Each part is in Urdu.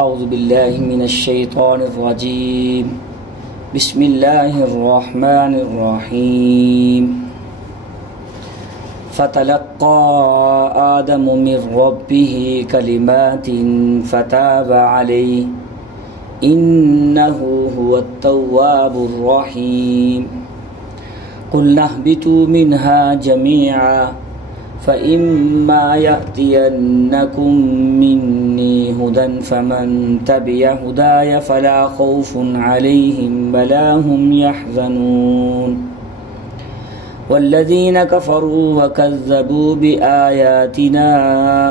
اعوذ باللہ من الشیطان الرجیم بسم اللہ الرحمن الرحیم فتلقى آدم من ربه كلمات فتاب عليه إنه هو التواب الرحيم قلنا اهبطوا منها جميعا فإما يأتينكم مني هدى فمن تبع هداي فلا خوف عليهم ولا هم يحزنون والذين كفروا وكذبوا بآياتنا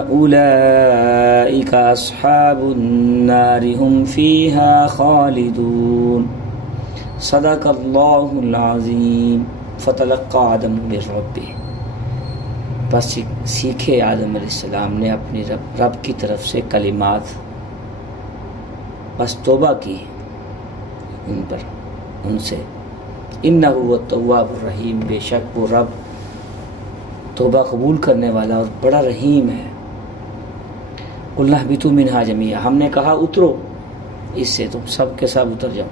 أولئك أصحاب النار هم فيها خالدون صدق الله العظيم فتلقى آدم من ربه. بس سیکھے آدم علیہ السلام نے اپنی رب کی طرف سے کلمات، بس توبہ کی ان سے. انہ هو التواب الرحیم، بے شک وہ رب توبہ قبول کرنے والا اور بڑا رحیم ہے. قلنا اهبطوا منها جميعا، ہم نے کہا اترو اس سے، تم سب کے سب اتر جاؤ.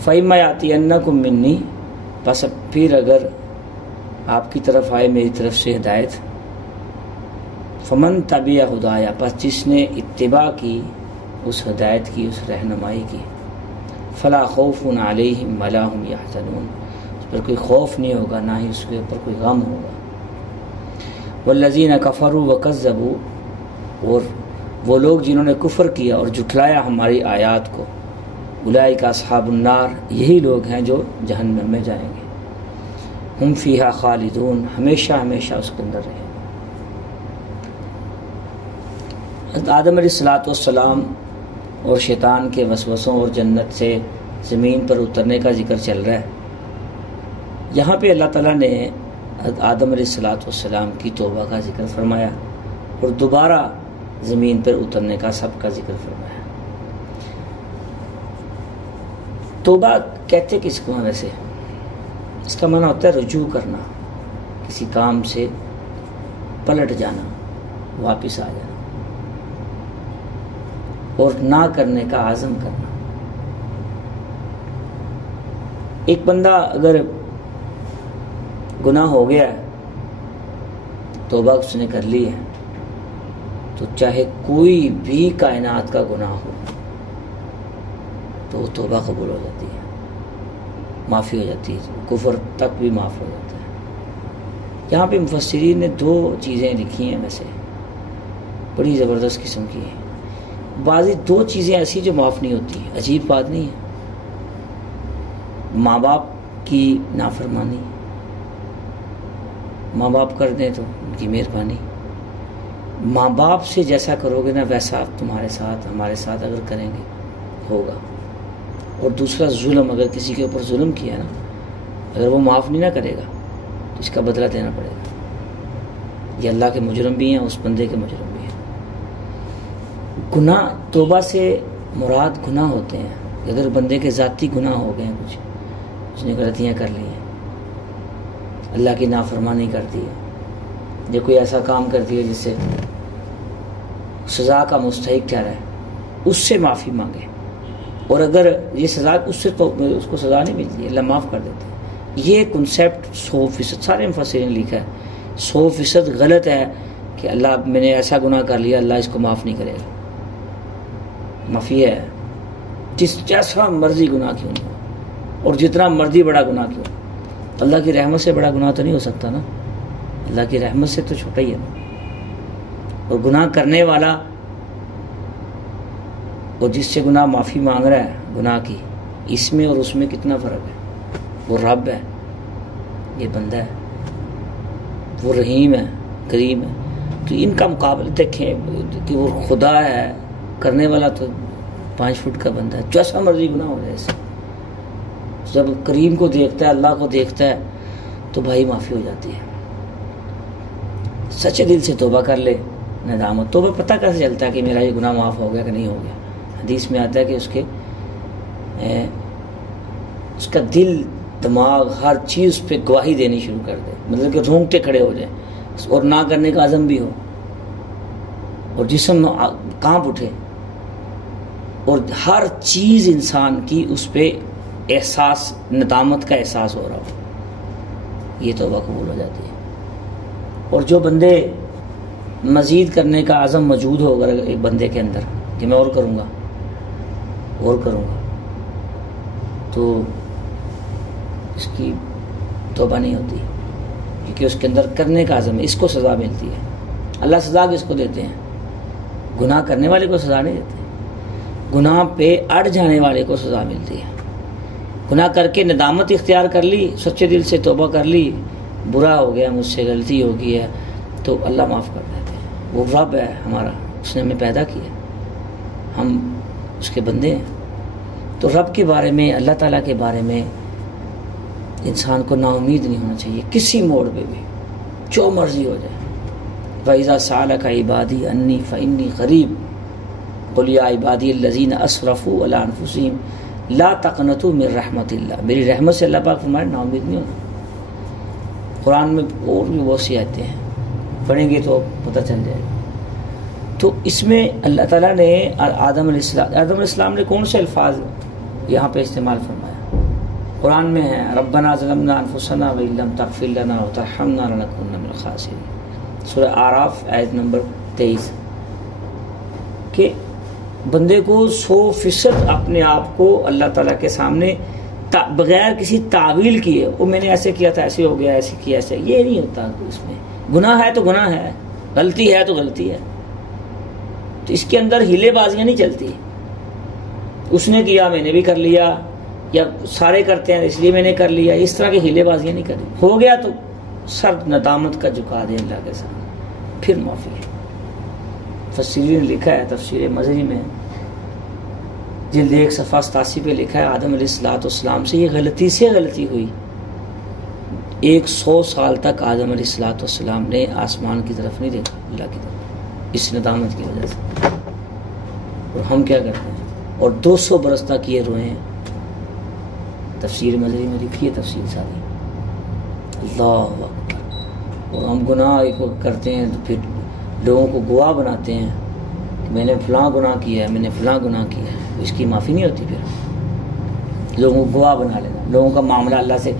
فإما يأتينكم مني، بس پھر اگر آپ کی طرف آئے میری طرف سے ہدایت، فمن تبع ہدایا، بس جس نے اتباع کی اس ہدایت کی، اس رہنمائی کی، فلا خوف علیہم ولا هم یحزنون، اس پر کوئی خوف نہیں ہوگا نہ ہی اس کے اوپر کوئی غم ہوگا. والذین کفروا وکذبوا، اور وہ لوگ جنہوں نے کفر کیا اور جھٹلایا ہماری آیات کو، اولئک اصحاب النار، یہی لوگ ہیں جو جہنم میں جائیں گے. ہم فیہا خالدون، ہمیشہ ہمیشہ اس کے اندر رہیں. آدم علیہ السلام اور شیطان کے وسوسوں اور جنت سے زمین پر اترنے کا ذکر چل رہا ہے. یہاں پہ اللہ تعالیٰ نے آدم علیہ السلام کی توبہ کا ذکر فرمایا اور دوبارہ زمین پر اترنے کا سب کا ذکر فرمایا. توبہ کہتے کس کو ہیں ویسے؟ اس کا معنی ہوتا ہے رجوع کرنا، کسی کام سے پلٹ جانا، واپس آ جانا اور نہ کرنے کا عزم کرنا. ایک بندہ اگر گناہ ہو گیا ہے، توبہ اس نے کر لی ہے، تو چاہے کوئی بھی کائنات کا گناہ ہو تو وہ توبہ قبول ہو جاتی ہے، معافی ہو جاتی ہے، کفر تک بھی معاف ہو جاتا ہے. یہاں پہ مفسرین نے دو چیزیں لکھی ہیں ویسے بڑی زبردست قسم کی ہیں. بعضی دو چیزیں ایسی جو معاف نہیں ہوتی، عجیب بات نہیں ہے. ماں باپ کی نافرمانی، ماں باپ کر دیں تو ان کی مہربانی. ماں باپ سے جیسا کرو گے نا ویسا تمہارے ساتھ ہمارے ساتھ اگر کریں گے ہوگا. اور دوسرا ظلم، اگر کسی کے اوپر ظلم کیا نا، اگر وہ معاف نہیں نہ کرے گا تو اس کا بدلہ دینا پڑے گا. یہ اللہ کے مجرم بھی ہیں، اس بندے کے مجرم بھی ہیں. گناہ، توبہ سے مراد گناہ ہوتے ہیں. اگر بندے کے ذاتی گناہ ہو گئے ہیں، کچھ اس نے غلطیاں کر لی ہیں، اللہ کی نافرمانی کر دی ہے، یا کوئی ایسا کام کر دیا جس سے سزا کا مستحق ٹھہرا ہے، اس سے معافی مانگے. اور اگر یہ سزا اس سے تو اس کو سزا نہیں ملتی، اللہ معاف کر دیتے ہیں. یہ کنسیپٹ 100% سارے مفسرین نے لکھا ہے، 100% غلط ہے کہ اللہ میں نے ایسا گناہ کر لیا اللہ اس کو معاف نہیں کرے گا. معافی ہے، جیسا مرضی گناہ کیوں نہیں ہو اور جتنا مرضی بڑا گناہ کیوں. اللہ کی رحمت سے بڑا گناہ تو نہیں ہو سکتا نا، اللہ کی رحمت سے تو چھوٹا ہی ہے نا. اور گناہ کرنے والا اور جس سے گناہ معافی مانگ رہا ہے گناہ کی، اس میں اور اس میں کتنا فرق ہے. وہ رب ہے، یہ بندہ ہے. وہ رحیم ہے، کریم ہے. تو ان کا مقابلہ دیکھیں کہ وہ خدا ہے، کرنے والا تو 5 فٹ کا بندہ ہے، جیسا مرضی گناہ ہو جائے. جب کریم کو دیکھتا ہے، اللہ کو دیکھتا ہے، تو بھائی معافی ہو جاتی ہے. سچے دل سے توبہ کر لے، ندامت. توبہ پتہ کیسے چلتا ہے کہ میرا یہ گناہ معاف ہو گیا کہ نہیں ہو گیا؟ حدیث میں آتا ہے کہ اس کا دل، دماغ، ہر چیز پہ گواہی دینی شروع کر دے، مطلب کہ رونگٹے کھڑے ہو جائیں اور نہ کرنے کا عزم بھی ہو اور جسم کانپ اٹھے اور ہر چیز انسان کی اس پہ احساس، ندامت کا احساس ہو رہا ہو، یہ توبہ قبول ہو جاتی ہے۔ اور جو بندے مزید کرنے کا عزم موجود ہو اگر ایک بندے کے اندر کہ میں اور کروں گا تو اس کی توبہ نہیں ہوتی، کیونکہ اس کے اندر کرنے کا عزم ہے۔ اس کو سزا ملتی ہے۔ اللہ سزا کس کو دیتے ہیں؟ گناہ کرنے والے کو سزا نہیں دیتے، گناہ پہ اڑ جانے والے کو سزا ملتی ہے۔ گناہ کر کے ندامت اختیار کر لی، سچے دل سے توبہ کر لی، برا ہو گیا، مجھ سے غلطی ہو گئی ہے، تو اللہ معاف کر دیتے ہیں۔ وہ رب ہے ہمارا، اس نے ہمیں پیدا کیا، ہم اس کے بندے ہیں۔ تو رب کے بارے میں، اللہ تعالیٰ کے بارے میں انسان کو نا امید نہیں ہونا چاہیے، کسی موڑ پہ بھی، جو مرضی ہو جائے۔ وَإِذَا سَأَلَكَ عِبَادِي عَنِّي فَإِنِّي قَرِيبٌ قُلْ يَا عِبَادِيَ الَّذِينَ أَسْرَفُوا عَلَىٰ أَنفُسِهِمْ لَا تَقْنَطُوا مِن رَحْمَةِ اللَّهِ، میری رحمت سے اللہ پاک فرمائے نا امید نہیں ہونا۔ قرآن میں اور بھی بہت سی آیتیں ہیں، پڑھیں گے تو پتہ چل جائے گا۔ تو اس میں اللہ تعالیٰ نے آدم علیہ السلام نے کون سے الفاظ یہاں پہ استعمال فرمایا؟ قرآن میں ہے ربنا ظلمنا انفسنا وان لم تغفر لنا وترحمنا لنکونن من الخاسرین، سورہ اعراف آیت نمبر 23، کہ بندے کو 100% اپنے آپ کو اللہ تعالیٰ کے سامنے بغیر کسی تعویل کیے، وہ میں نے ایسے کیا تھا، ایسے ہو گیا، ایسے کیا، ایسے، یہ نہیں ہوتا۔ اس میں گناہ ہے تو گناہ ہے، غلطی ہے تو غلطی ہے، تو اس کے اندر ہیلے بازیاں نہیں چلتی۔ اس نے کیا میں نے بھی کر لیا، یا سارے کرتے ہیں اس لیے میں نے کر لیا، اس طرح کی ہیلے بازیاں نہیں کرنی۔ ہو گیا تو سر ندامت کا جھکا دیں اللہ کے سامنے، پھر معافی ہے۔ تفسیر نے لکھا ہے، تفسیر مظہری میں جلد 1 صفحہ 87 پہ لکھا ہے آدم علیہ السلام سے یہ غلطی ہوئی، 100 سال تک آدم علیہ السلام نے آسمان کی طرف نہیں دیکھا، اللہ کی طرف، اس ندامت کی وجہ سے۔ اور ہم کیا کرتے ہیں؟ اور 200 برس تک یہ روئے ہیں۔ تفسیر مظہری میں لکھی ہے تفسیر ساری، اللہ اکبر۔ اور ہم گناہ کرتے ہیں تو پھر لوگوں کو گواہ بناتے ہیں کہ میں نے فلاں گناہ کیا ہے، میں نے فلاں گناہ کیا ہے، اس کی معافی نہیں ہوتی۔ پھر لوگوں کو گواہ بنا لینا، لوگوں کا معاملہ اللہ سے،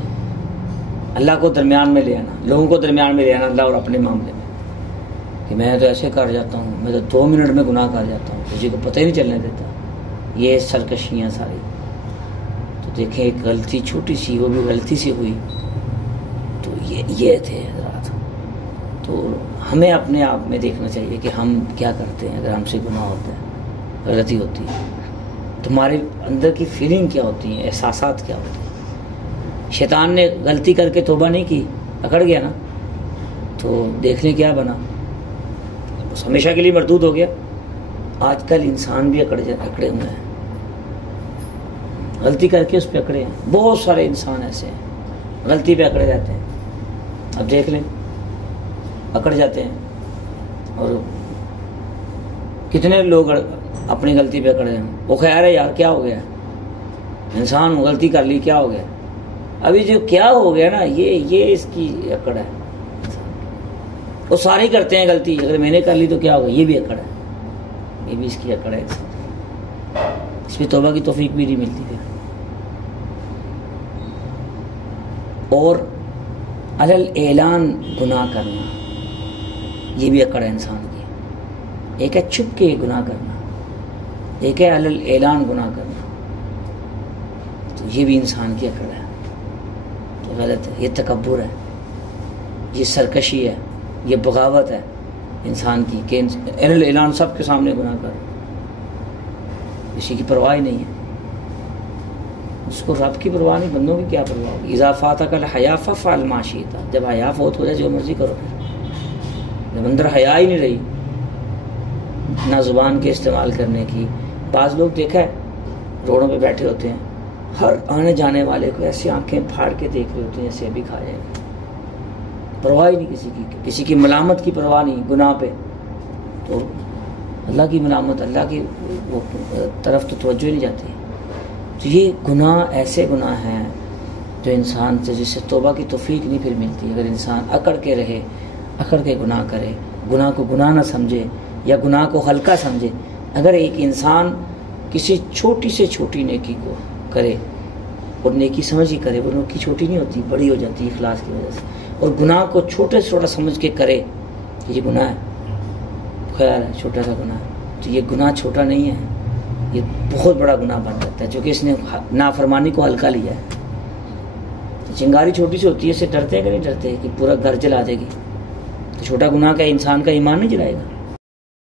اللہ کو درمیان میں لے آنا، لوگوں کو درمیان میں لے آنا اللہ اور اپنے معاملے میں، کہ میں تو ایسے کر جاتا ہوں، میں تو 2 منٹ میں گناہ کر جاتا ہوں، کسی کو پتہ ہی نہیں چلنے دیتا۔ یہ سرکشیاں ساری، تو دیکھیں ایک غلطی چھوٹی سی، وہ بھی غلطی سے ہوئی، تو یہ تھے حضرات۔ تو ہمیں اپنے آپ میں دیکھنا چاہیے کہ ہم کیا کرتے ہیں۔ اگر ہم سے گناہ ہوتا ہے، غلطی ہوتی ہے، تمہارے اندر کی فیلنگ کیا ہوتی ہیں، احساسات کیا ہوتے ہیں؟ شیطان نے غلطی کر کے توبہ نہیں کی، اکڑ گیا نا، تو دیکھ لیں کیا بنا، بس ہمیشہ کے لیے مردود ہو گیا۔ آج کل انسان بھی اکڑے ہوئے ہیں، غلطی کر کے اس پہ اکڑے ہیں۔ بہت سارے انسان ایسے ہیں غلطی پہ اکڑے رہتے ہیں۔ اب دیکھ لیں، اکڑ جاتے ہیں، اور کتنے لوگ اپنی غلطی پہ اکڑے ہیں۔ وہ خیر ہے یار، کیا ہو گیا، انسان غلطی کر لی، کیا ہو گیا؟ ابھی جو کیا ہو گیا نا، یہ اس کی اکڑ ہے۔ وہ سارے کرتے ہیں غلطی، اگر میں نے کر لی تو کیا ہوگا، یہ بھی اکڑ ہے، یہ بھی اس کی اکڑ ہے۔ اس پہ توبہ کی توفیق بھی نہیں ملتی پھر۔ اور علل اعلان گناہ کرنا، یہ بھی اکڑ ہے انسان کی۔ ایک ہے چھپ کے گناہ کرنا، ایک ہے علل اعلان گناہ کرنا، تو یہ بھی انسان کی اکڑ ہے، تو غلط ہے۔ یہ تکبر ہے، یہ سرکشی ہے، یہ بغاوت ہے انسان کی، کہ علل اعلان سب کے سامنے گناہ کر، کسی کی پرواہ ہی نہیں ہے۔ اس کو رب کی پرواہ نہیں، بندوں کی کیا پرواہ ہوگی؟ اذا فاتک الحیا فافعل ما شئت، جب حیا فوت ہو جائے جو مرضی کرو۔ جب اندر حیا ہی نہیں رہی، نہ زبان کے استعمال کرنے کی۔ بعض لوگ دیکھا ہے روڈوں پہ بیٹھے ہوتے ہیں، ہر آنے جانے والے کو ایسی آنکھیں پھاڑ کے دیکھ رہے ہوتے ہیں جیسے ابھی کھا جائے گا، پرواہ ہی نہیں کسی کی ملامت کی پرواہ نہیں گناہ پہ۔ تو اللہ کی ملامت، اللہ کی طرف تو توجہ نہیں جاتی۔ تو یہ گناہ ایسے گناہ ہیں جو انسان سے، جس سے توبہ کی توفیق نہیں پھر ملتی۔ اگر انسان اکڑ کے رہے، اکڑ کے گناہ کرے، گناہ کو گناہ نہ سمجھے یا گناہ کو ہلکا سمجھے۔ اگر ایک انسان کسی چھوٹی سے چھوٹی نیکی کو کرے اور نیکی سمجھ ہی کرے، وہ نیکی چھوٹی نہیں ہوتی، بڑی ہو جاتی ہے اخلاص کی وجہ سے، اور گناہ کو چھوٹے سے چھوٹا سمجھ کے کرے کہ یہ گناہ ہے، خیال ہے چھوٹا سا گناہ ہے، تو یہ گناہ چھوٹا نہیں ہے، یہ بہت بڑا گناہ بن جاتا ہے، چونکہ اس نے نافرمانی کو ہلکا لیا ہے۔ چنگاری چھوٹی سی ہوتی ہے، اس سے ڈرتے ہیں کہ نہیں ڈرتے کہ پورا گھر جلا دے گی، تو چھوٹا گناہ کا انسان کا ایمان نہیں جلائے گا۔